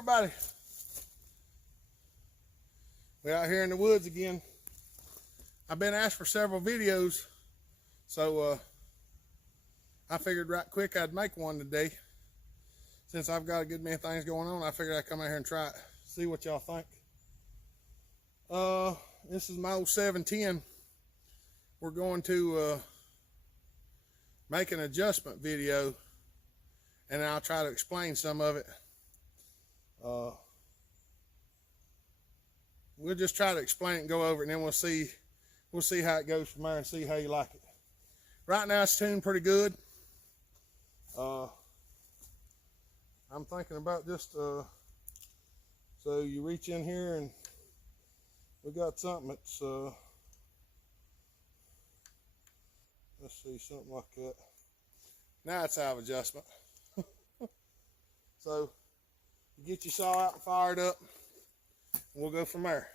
everybody. We're out here in the woods again. I've been asked for several videos, so I figured right quick I'd make one today. Since I've got a good many things going on, I figured I'd come out here and try it, see what y'all think. This is my old 710. We're going to make an adjustment video, and I'll try to explain some of it. We'll just try to explain it and go over it, and then we'll see how it goes from there and see how you like it. Right now it's tuned pretty good. I'm thinking about just so you reach in here and we got something that's let's see, something like that. Now it's out of adjustment. So you get your saw out and fire it up, and we'll go from there.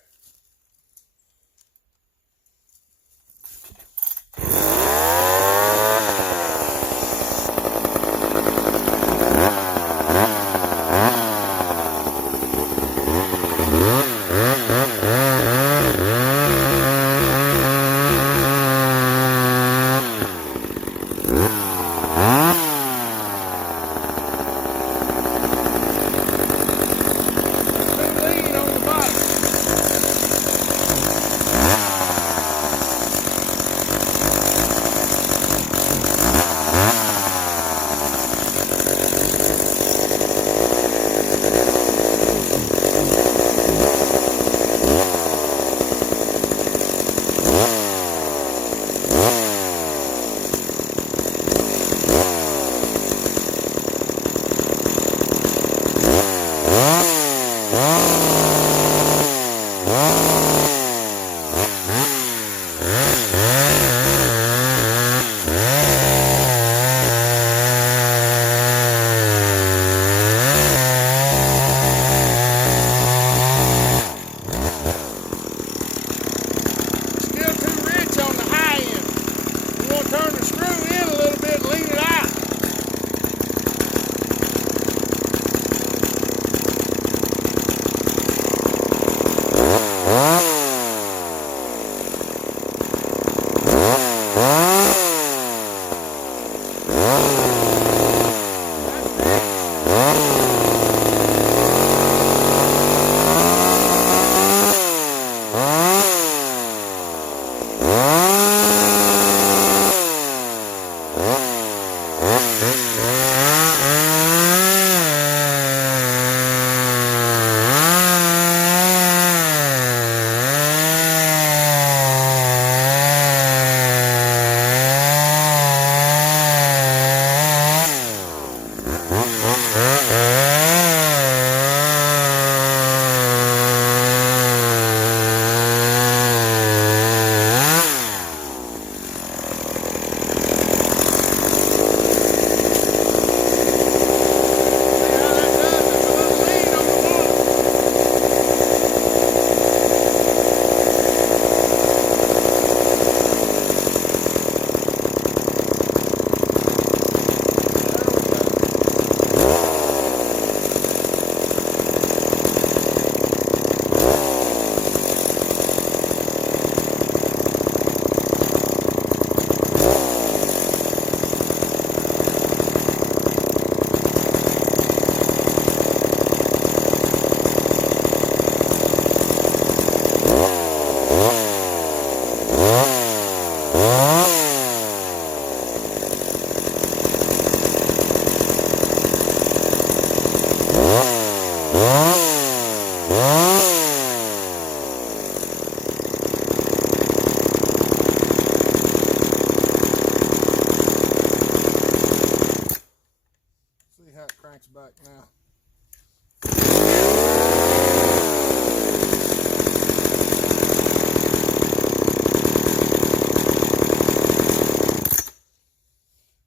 Back now.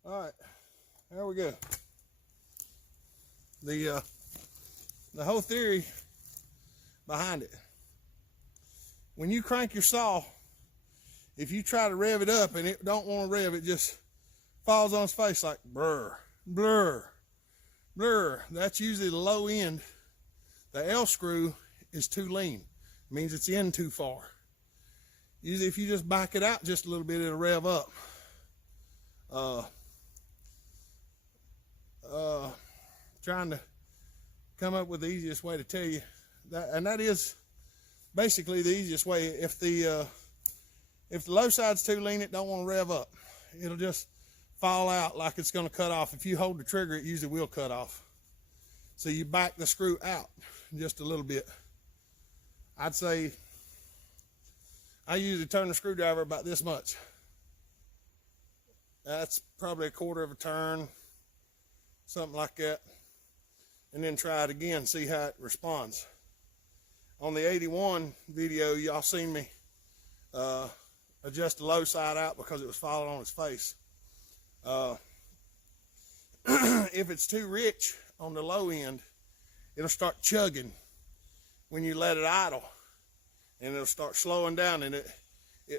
All right, there we go. The whole theory behind it. When you crank your saw, if you try to rev it up and it don't want to rev, it just falls on its face like brr, blur. Blur, that's usually the low end The L screw is too lean. It means it's in too far. Usually if you just back it out just a little bit, it'll rev up. Trying to come up with the easiest way to tell you that, and that is basically the easiest way. If the low side's too lean, it don't want to rev up. It'll just fall out like it's going to cut off. If you hold the trigger, it usually will cut off. So you back the screw out just a little bit. I'd say I usually turn the screwdriver about this much. That's probably a quarter of a turn, something like that. And then try it again, see how it responds. On the 81 video, y'all seen me adjust the low side out because it was falling on its face. If it's too rich on the low end, it'll start chugging when you let it idle, and it'll start slowing down, and it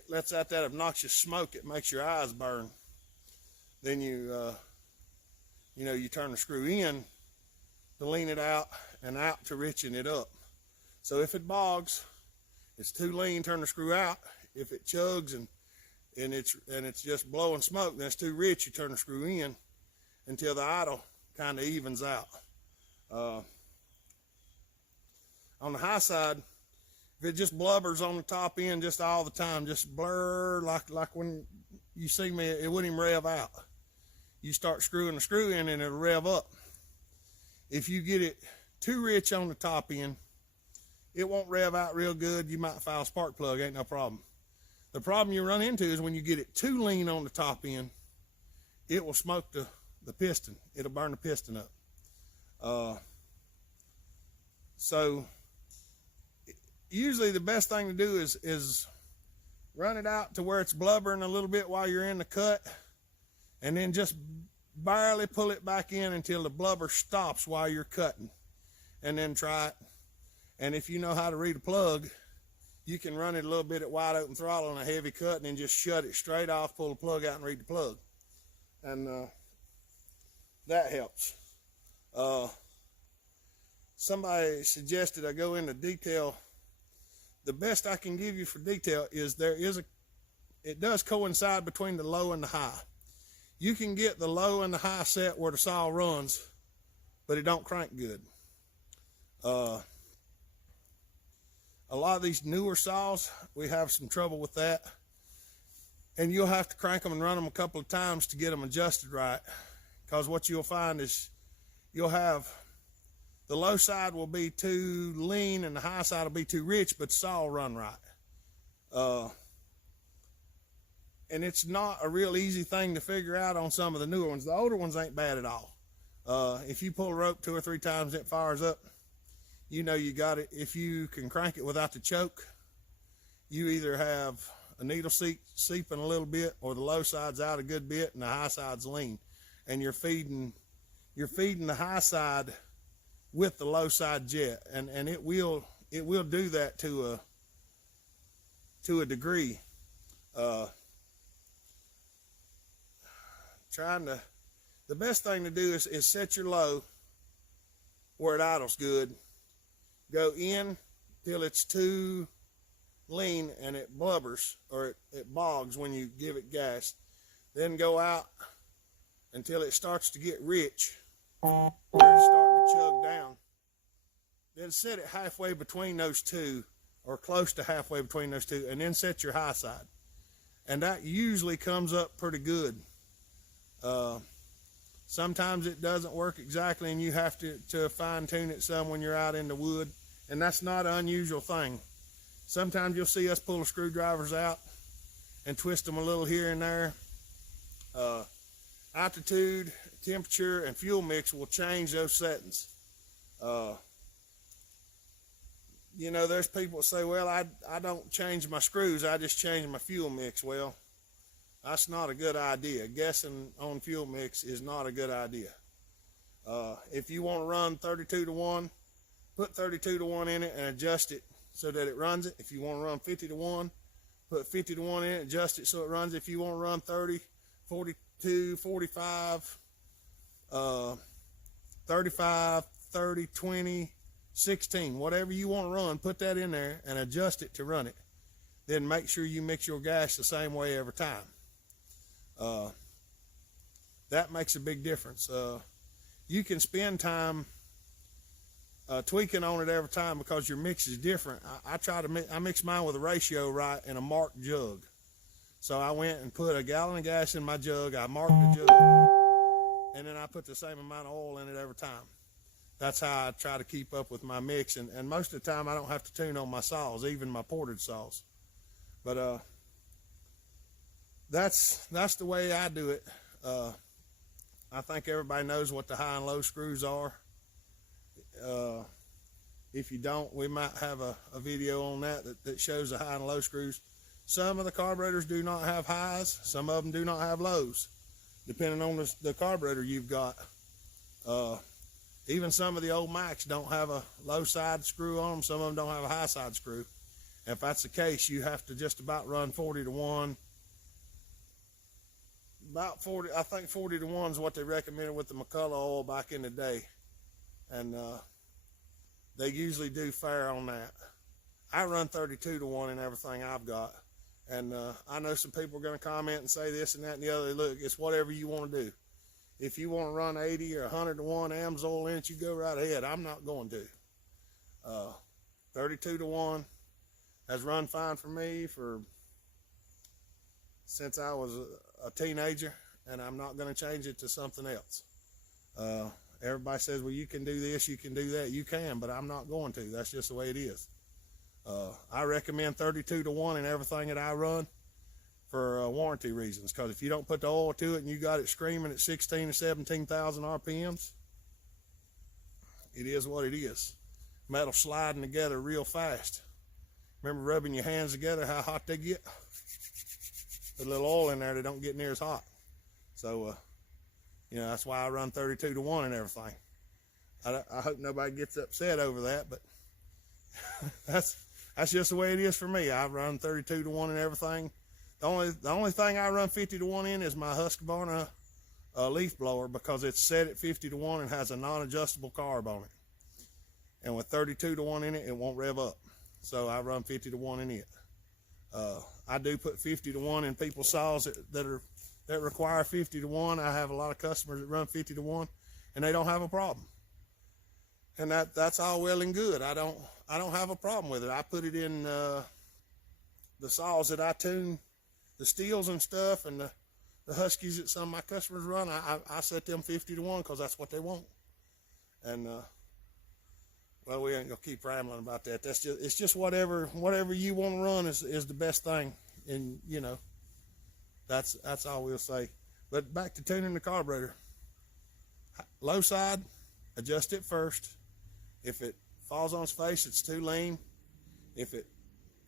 lets out that obnoxious smoke. It makes your eyes burn. Then you turn the screw in to lean it out, and out to richen it up. So if it bogs, it's too lean, turn the screw out. If it chugs and it's just blowing smoke, then it's too rich, you turn the screw in until the idle kind of evens out. On the high side, if it just blubbers on the top end just all the time, just blur like when you see me, it wouldn't even rev out. You start screwing the screw in and it'll rev up. If you get it too rich on the top end, it won't rev out real good. You might foul a spark plug, ain't no problem. The problem you run into is when you get it too lean on the top end, it will smoke the piston. It'll burn the piston up. So usually the best thing to do is run it out to where it's blubbering a little bit while you're in the cut, and then just barely pull it back in until the blubber stops while you're cutting, and then try it. And if you know how to read a plug, you can run it a little bit at wide open throttle on a heavy cut and then just shut it straight off, pull the plug out and read the plug. And that helps. Somebody suggested I go into detail. The best I can give you for detail is it does coincide between the low and the high. You can get the low and the high set where the saw runs, but it don't crank good. A lot of these newer saws, we have some trouble with that. And you'll have to crank them and run them a couple of times to get them adjusted right. Because what you'll find is you'll have the low side will be too lean and the high side will be too rich, but the saw will run right. And it's not a real easy thing to figure out on some of the newer ones. The older ones ain't bad at all. If you pull a rope 2 or 3 times, it fires up. You know you got it. If you can crank it without the choke, you either have a needle seeping a little bit, or the low side's out a good bit and the high side's lean, and you're feeding the high side with the low side jet, and it will do that to a degree. The best thing to do is set your low where it idles good. Go in till it's too lean and it blubbers, or it bogs when you give it gas. Then go out until it starts to get rich, where it's starting to chug down. Then set it halfway between those two, or close to halfway between those two, and then set your high side. And that usually comes up pretty good. Sometimes it doesn't work exactly, and you have to fine tune it some when you're out in the wood, and that's not an unusual thing. Sometimes you'll see us pull the screwdrivers out and twist them a little here and there. Altitude, temperature, and fuel mix will change those settings. There's people that say, well, I don't change my screws, I just change my fuel mix. Well, that's not a good idea. Guessing on fuel mix is not a good idea. If you want to run 32-to-1, put 32-to-1 in it and adjust it so that it runs it. If you want to run 50-to-1, put 50-to-1 in it, adjust it so it runs it. If you want to run 30, 42, 45, 35, 30, 20, 16, whatever you want to run, put that in there and adjust it to run it. Then make sure you mix your gas the same way every time. That makes a big difference. You can spend time tweaking on it every time because your mix is different. I mix mine with a ratio right in a marked jug. So I went and put a gallon of gas in my jug. I marked the jug, and then I put the same amount of oil in it every time. That's how I try to keep up with my mix. And most of the time I don't have to tune on my saws, even my portage saws. But that's the way I do it. I think everybody knows what the high and low screws are. If you don't, we might have a video on that shows the high and low screws. Some of the carburetors do not have highs. Some of them do not have lows, depending on the carburetor you've got. Even some of the old Macs don't have a low side screw on them. Some of them don't have a high side screw. If that's the case, you have to just about run 40 to 1. About 40, I think 40 to 1 is what they recommended with the McCulloch oil back in the day. And they usually do fair on that. I run 32 to 1 in everything I've got. And I know some people are going to comment and say this and that and the other. Look, it's whatever you want to do. If you want to run 80 or 100 to 1 AMSOIL in it, you go right ahead. I'm not going to. 32 to 1 has run fine for me since I was a teenager, and I'm not going to change it to something else. Everybody says, well, you can do this, you can do that. You can, but I'm not going to. That's just the way it is. I recommend 32 to 1 in everything that I run for warranty reasons, because if you don't put the oil to it and you got it screaming at 16 to 17,000 RPMs, it is what it is. Metal sliding together real fast. Remember rubbing your hands together, how hot they get? Put a little oil in there, they don't get near as hot. So, that's why I run 32 to 1 and everything. I hope nobody gets upset over that, but that's just the way it is for me. I run 32 to 1 and everything. The only thing I run 50 to 1 in is my Husqvarna leaf blower, because it's set at 50 to 1 and has a non-adjustable carb on it. And with 32 to 1 in it, it won't rev up. So I run 50 to 1 in it. I do put 50 to 1 in people's saws that require 50 to 1. I have a lot of customers that run 50 to 1 and they don't have a problem. And that's all well and good. I don't have a problem with it. I put it in the saws that I tune, the steels and stuff, and the Huskies that some of my customers run. I set them 50 to 1 because that's what they want. And well, we ain't gonna keep rambling about that. It's just whatever you want to run is the best thing, and that's all we'll say. But back to tuning the carburetor. Low side, adjust it first. If it falls on its face, it's too lean. If it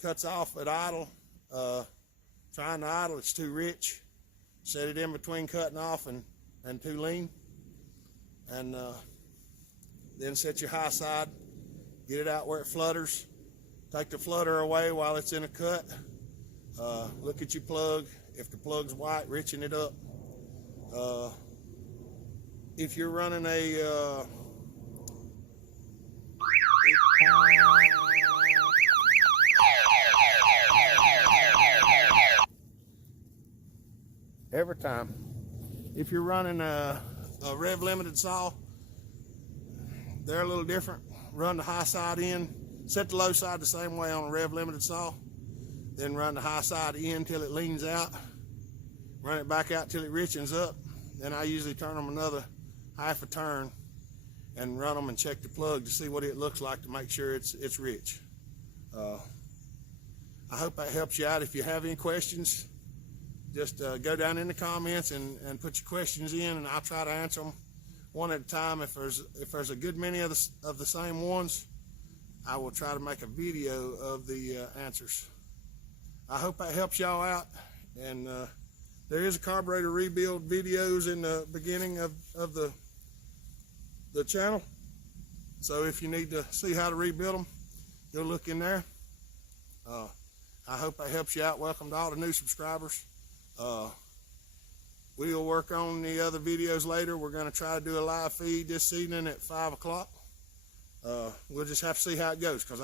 cuts off at idle, trying to idle, it's too rich. Set it in between cutting off and too lean, and then set your high side. Get it out where it flutters. Take the flutter away while it's in a cut. Look at your plug. If the plug's white, richen it up. If you're running every time, if you're running a rev limited saw, they're a little different. Run the high side in, set the low side the same way on a rev limited saw, then run the high side in till it leans out, run it back out till it richens up. Then I usually turn them another half a turn and run them and check the plug to see what it looks like to make sure it's rich. I hope that helps you out. If you have any questions, just go down in the comments and put your questions in, and I'll try to answer them one at a time. If there's a good many of the same ones, I will try to make a video of the answers. I hope that helps y'all out. And there is a carburetor rebuild videos in the beginning of the channel. So if you need to see how to rebuild them, go look in there. I hope that helps you out. Welcome to all the new subscribers. We'll work on the other videos later. We're going to try to do a live feed this evening at 5 o'clock. we'll just have to see how it goes, because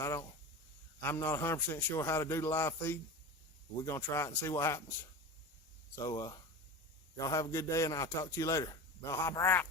I'm not 100% sure how to do the live feed. We're going to try it and see what happens. So y'all have a good day, and I'll talk to you later. Bellhopper out.